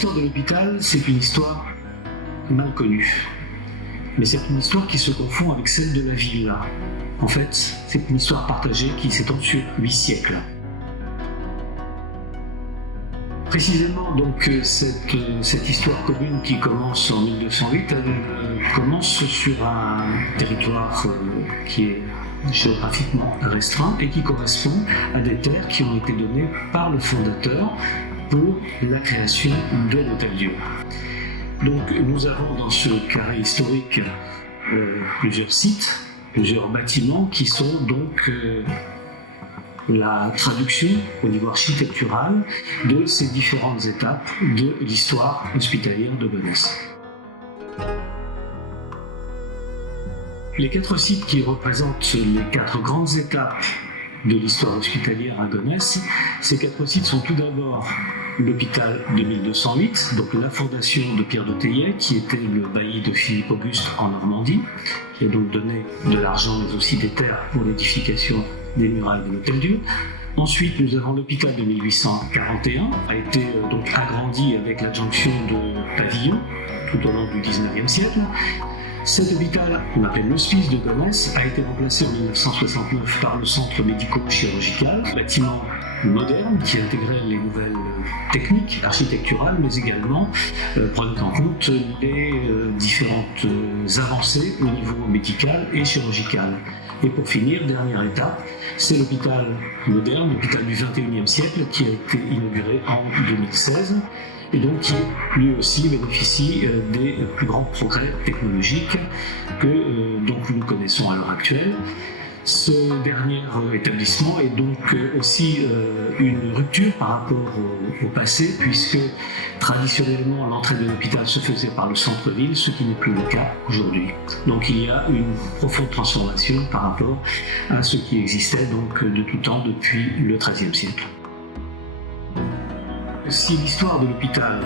L'histoire de l'hôpital, c'est une histoire mal connue. Mais c'est une histoire qui se confond avec celle de la ville. En fait, c'est une histoire partagée qui s'étend sur 8 siècles. Précisément, donc, cette histoire commune qui commence en 1208, elle commence sur un territoire qui est géographiquement restreint et qui correspond à des terres qui ont été données par le fondateur pour la création de l'Hôtel-Dieu. Donc nous avons dans ce carré historique plusieurs sites, plusieurs bâtiments qui sont donc la traduction au niveau architectural de ces différentes étapes de l'histoire hospitalière de Gonesse. Les 4 sites qui représentent les 4 grandes étapes de l'histoire hospitalière à Gonesse, ces 4 sites sont tout d'abord l'hôpital de 1208, donc la fondation de Pierre de Teillet, qui était le bailli de Philippe Auguste en Normandie, qui a donc donné de l'argent mais aussi des terres pour l'édification des murailles de l'Hôtel-Dieu. Ensuite, nous avons l'hôpital de 1841, a été donc agrandi avec l'adjonction de pavillons tout au long du 19e siècle. Cet hôpital, qu'on appelle l'Hospice de Gonesse, a été remplacé en 1969 par le centre médico-chirurgical, bâtiment moderne qui intégrait les nouvelles techniques architecturales, mais également prenait en compte les différentes avancées au niveau médical et chirurgical. Et pour finir, dernière étape, c'est l'hôpital moderne, l'hôpital du XXIe siècle, qui a été inauguré en 2016. Et donc qui lui aussi bénéficie des plus grands progrès technologiques que donc nous connaissons à l'heure actuelle. Ce dernier établissement est donc aussi une rupture par rapport au passé, puisque traditionnellement l'entrée de l'hôpital se faisait par le centre-ville, ce qui n'est plus le cas aujourd'hui. Donc il y a une profonde transformation par rapport à ce qui existait donc de tout temps depuis le XIIIe siècle. Si l'histoire de l'hôpital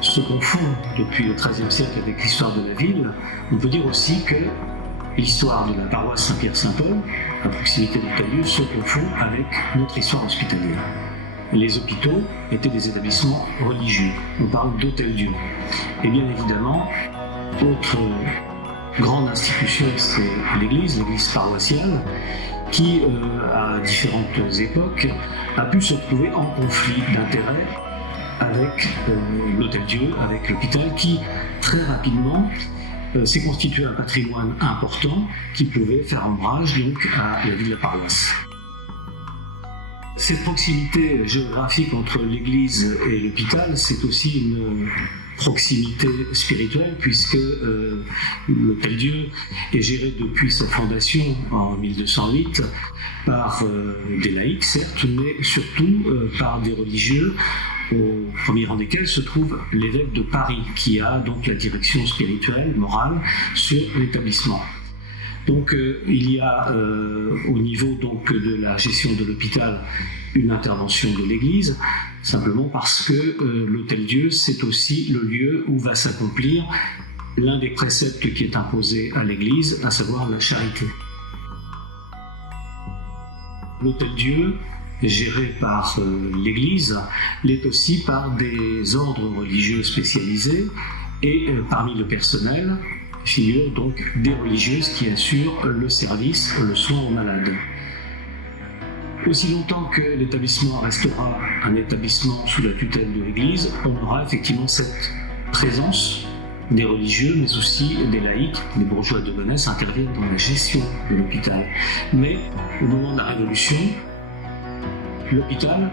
se confond depuis le XIIIe siècle avec l'histoire de la ville, on peut dire aussi que l'histoire de la paroisse Saint-Pierre-Saint-Paul, à proximité de l'Hôtel-Dieu, se confond avec notre histoire hospitalière. Les hôpitaux étaient des établissements religieux. On parle d'Hôtel-Dieu. Et bien évidemment, autre grande institution, c'est l'Église paroissiale, qui, à différentes époques, a pu se trouver en conflit d'intérêts avec l'Hôtel-Dieu, avec l'hôpital, qui très rapidement s'est constitué un patrimoine important qui pouvait faire ombrage donc à la vie de la paroisse. Cette proximité géographique entre l'Église et l'hôpital, c'est aussi une proximité spirituelle, puisque l'Hôtel-Dieu est géré depuis sa fondation en 1208 par des laïcs, certes, mais surtout par des religieux, au premier rang desquels se trouve l'évêque de Paris, qui a donc la direction spirituelle, morale, sur l'établissement. Donc il y a au niveau donc de la gestion de l'hôpital une intervention de l'Église, simplement parce que l'Hôtel-Dieu, c'est aussi le lieu où va s'accomplir l'un des préceptes qui est imposé à l'Église, à savoir la charité. L'Hôtel-Dieu, géré par l'Église, l'est aussi par des ordres religieux spécialisés, et parmi le personnel figurent donc des religieuses qui assurent le service, le soin aux malades. Aussi longtemps que l'établissement restera un établissement sous la tutelle de l'Église, on aura effectivement cette présence des religieux, mais aussi des laïcs. Les bourgeois de Gonesse interviennent dans la gestion de l'hôpital. Mais au moment de la Révolution, l'hôpital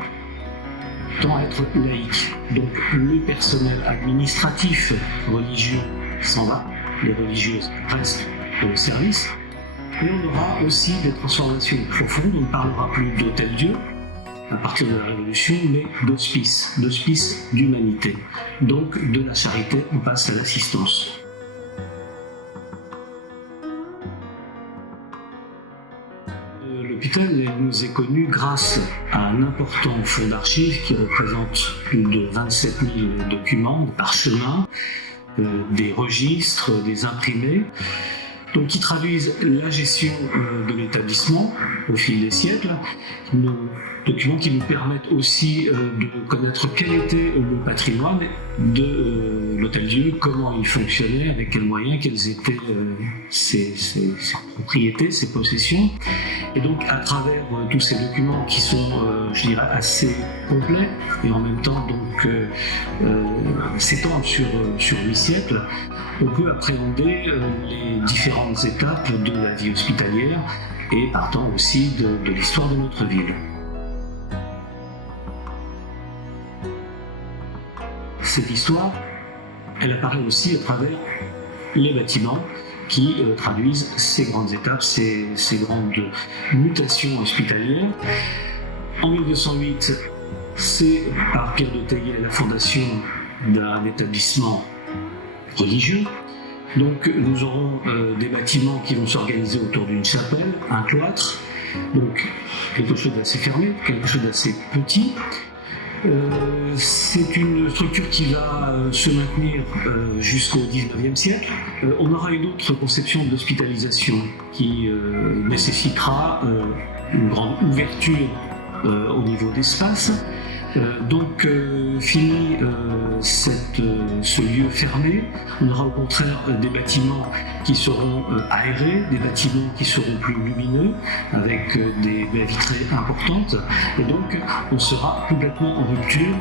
tend à être laïque. Donc le personnel administratif religieux s'en va, les religieuses restent au service. Et on aura aussi des transformations profondes. On ne parlera plus d'Hôtel-Dieu à partir de la Révolution, mais d'hospice d'humanité. Donc de la charité, on passe à l'assistance. L'hôpital nous est connu grâce à un important fonds d'archives qui représente plus de 27 000 documents, des parchemins, des registres, des imprimés, donc qui traduisent la gestion de l'établissement au fil des siècles, documents qui nous permettent aussi de connaître quel était le patrimoine de l'Hôtel-Dieu, comment il fonctionnait, avec quels moyens, quelles étaient ses propriétés, ses possessions. Et donc à travers tous ces documents qui sont, je dirais, assez complets et en même temps donc s'étendent sur 8 siècles, on peut appréhender les différentes étapes de la vie hospitalière et partant aussi de l'histoire de notre ville. Cette histoire, elle apparaît aussi à travers les bâtiments qui traduisent ces grandes étapes, ces grandes mutations hospitalières. En 1208, c'est par Pierre de Taillet la fondation d'un établissement religieux. Donc nous aurons des bâtiments qui vont s'organiser autour d'une chapelle, un cloître, donc quelque chose d'assez fermé, quelque chose d'assez petit. C'est une structure qui va se maintenir jusqu'au XIXe siècle. On aura une autre conception de l'hospitalisation qui nécessitera une grande ouverture au niveau d'espace. Donc fini ce lieu fermé, on aura au contraire des bâtiments qui seront aérés, des bâtiments qui seront plus lumineux, avec des baies vitrées importantes, et donc on sera complètement en rupture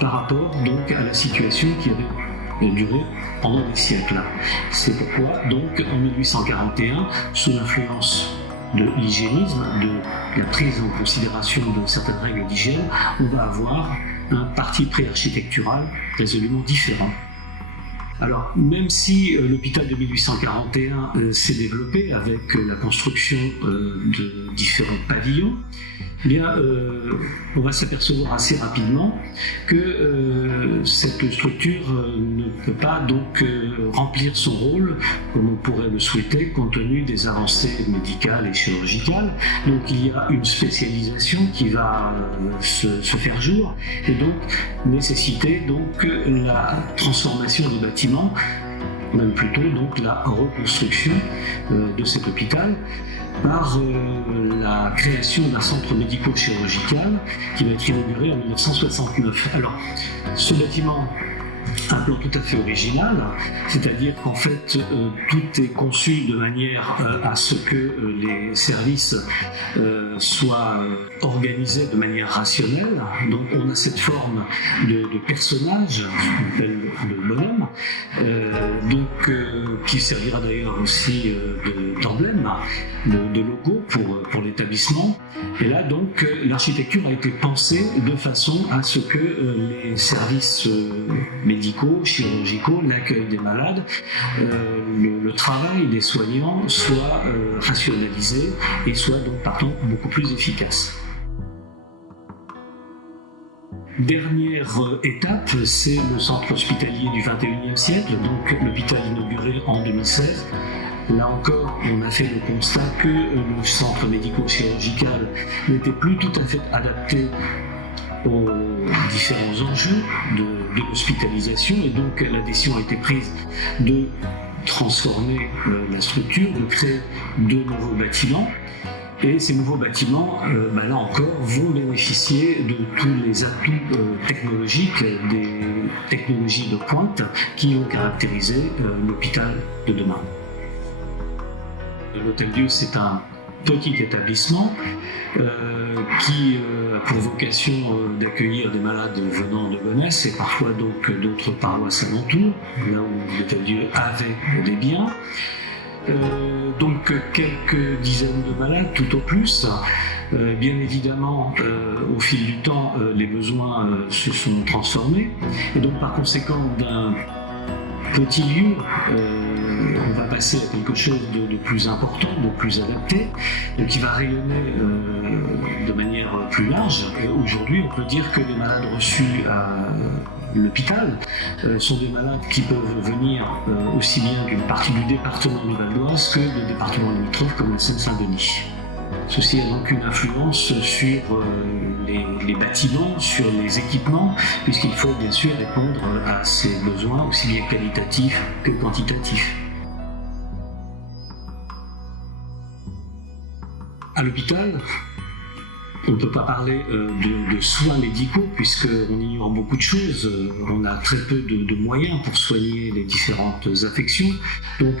par rapport donc à la situation qui avait duré pendant des siècles. C'est pourquoi donc en 1841, sous l'influence de l'hygiénisme, de la prise en considération de certaines règles d'hygiène, on va avoir un parti pré-architectural résolument différent. Alors, même si l'hôpital de 1841 s'est développé avec la construction de différents pavillons, eh bien, on va s'apercevoir assez rapidement que cette structure ne peut pas donc remplir son rôle comme on pourrait le souhaiter compte tenu des avancées médicales et chirurgicales. Donc il y a une spécialisation qui va se faire jour et donc nécessiter donc la transformation des bâtiments, même plutôt donc la reconstruction de cet hôpital par la création d'un centre médico-chirurgical qui va être inauguré en 1969. Alors, ce bâtiment a un plan tout à fait original, c'est-à-dire qu'en fait tout est conçu de manière à ce que les services soient organisés de manière rationnelle. Donc on a cette forme de personnage, qu'on appelle le bonhomme, qui servira d'ailleurs aussi d'emblème, de logo pour l'établissement. Et là donc l'architecture a été pensée de façon à ce que les services médicaux, chirurgicaux, l'accueil des malades, le travail des soignants soit rationalisé et soit donc partant beaucoup plus efficace. Dernière étape, c'est le centre hospitalier du XXIe siècle, donc l'hôpital inauguré en 2016. Là encore, on a fait le constat que le centre médico-chirurgical n'était plus tout à fait adapté aux différents enjeux de l'hospitalisation et donc la décision a été prise de transformer la structure, de créer de nouveaux bâtiments. Et ces nouveaux bâtiments, là encore, vont bénéficier de tous les atouts technologiques, des technologies de pointe qui vont caractériser l'hôpital de demain. L'Hôtel-Dieu, c'est un petit établissement qui a pour vocation d'accueillir des malades venant de Gonesse et parfois donc d'autres paroisses alentours, là où l'Hôtel-Dieu avait des biens. Donc quelques dizaines de malades tout au plus. Bien évidemment, au fil du temps, les besoins se sont transformés et donc par conséquent d'un petit lieu, on va passer à quelque chose de plus important, de plus adapté, donc qui va rayonner de manière plus large. Aujourd'hui, on peut dire que les malades reçus à l'hôpital sont des malades qui peuvent venir aussi bien d'une partie du département du Val d'Oise que de départements limitrophes comme la Seine-Saint-Denis. Ceci a donc une influence sur les bâtiments, sur les équipements, puisqu'il faut bien sûr répondre à ces besoins aussi bien qualitatifs que quantitatifs. À l'hôpital, On ne peut pas parler de soins médicaux puisqu'on ignore beaucoup de choses. On a très peu de moyens pour soigner les différentes affections. Donc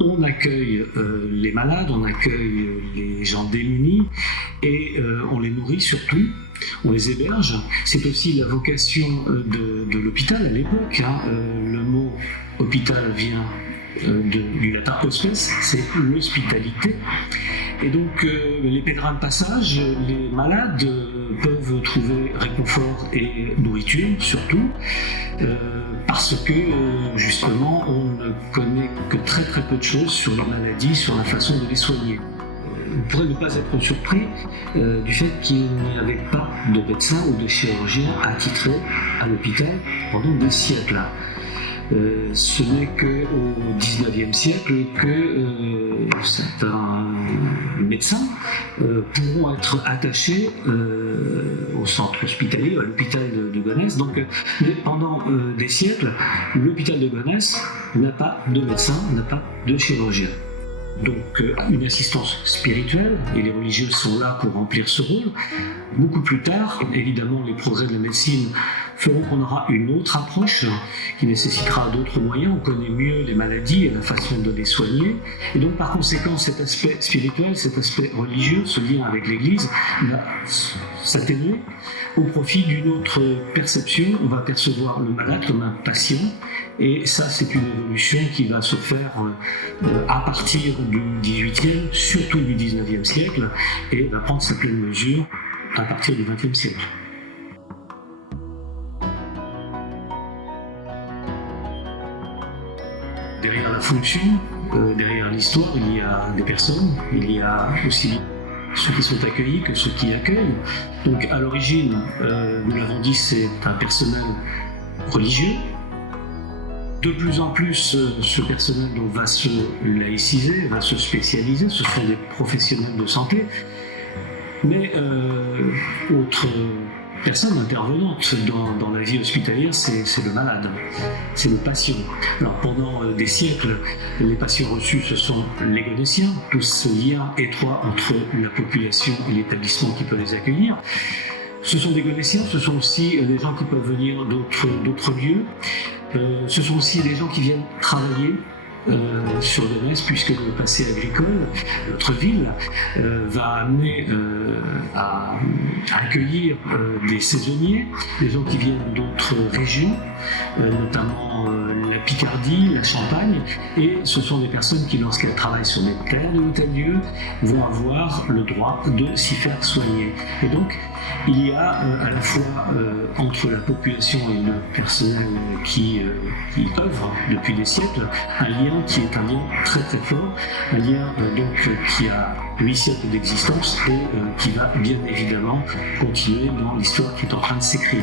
on accueille les malades, on accueille les gens démunis et on les nourrit surtout, on les héberge. C'est aussi la vocation de l'hôpital à l'époque. Le mot hôpital vient du latin hospes, c'est l'hospitalité. Et donc les pèlerins de passage, les malades peuvent trouver réconfort et nourriture surtout, parce que justement on ne connaît que très très peu de choses sur les maladies, sur la façon de les soigner. On pourrait ne pas être surpris du fait qu'il n'y avait pas de médecins ou de chirurgiens attitrés à l'hôpital pendant des siècles. Ce n'est qu'au XIXe siècle que certains médecins pourront être attachés au centre hospitalier, à l'hôpital de Gonesse. Donc, pendant des siècles, l'hôpital de Gonesse n'a pas de médecin, n'a pas de chirurgien. Donc une assistance spirituelle, et les religieux sont là pour remplir ce rôle. Beaucoup plus tard, évidemment, les progrès de la médecine feront qu'on aura une autre approche qui nécessitera d'autres moyens. On connaît mieux les maladies et la façon de les soigner. Et donc par conséquent, cet aspect spirituel, cet aspect religieux, ce lien avec l'Église, va s'atténuer au profit d'une autre perception. On va percevoir le malade comme un patient. Et ça, c'est une évolution qui va se faire à partir du XVIIIe, surtout du XIXe siècle, et va prendre sa pleine mesure à partir du XXe siècle. Derrière la fonction, derrière l'histoire, il y a des personnes, il y a aussi ceux qui sont accueillis que ceux qui accueillent. Donc à l'origine, nous l'avons dit, c'est un personnel religieux. De plus en plus, ce personnel donc, va se laïciser, va se spécialiser, ce sont des professionnels de santé. Mais autre personne intervenante dans la vie hospitalière, c'est le malade, c'est le patient. Alors pendant des siècles, les patients reçus, ce sont les Gonessiens, tout ce lien étroit entre la population et l'établissement qui peut les accueillir. Ce sont des Gonessiens, ce sont aussi des gens qui peuvent venir d'autres lieux. Ce sont aussi des gens qui viennent travailler sur Gonesse, puisque le passé agricole, notre ville, va amener à accueillir des saisonniers, des gens qui viennent d'autres régions, notamment la Picardie, la Champagne, et ce sont des personnes qui, lorsqu'elles travaillent sur des terres de tel lieu, vont avoir le droit de s'y faire soigner. Et donc, il y a à la fois entre la population et le personnel qui œuvre depuis des siècles un lien qui est un lien très très fort, un lien donc qui a 8 siècles d'existence et qui va bien évidemment continuer dans l'histoire qui est en train de s'écrire.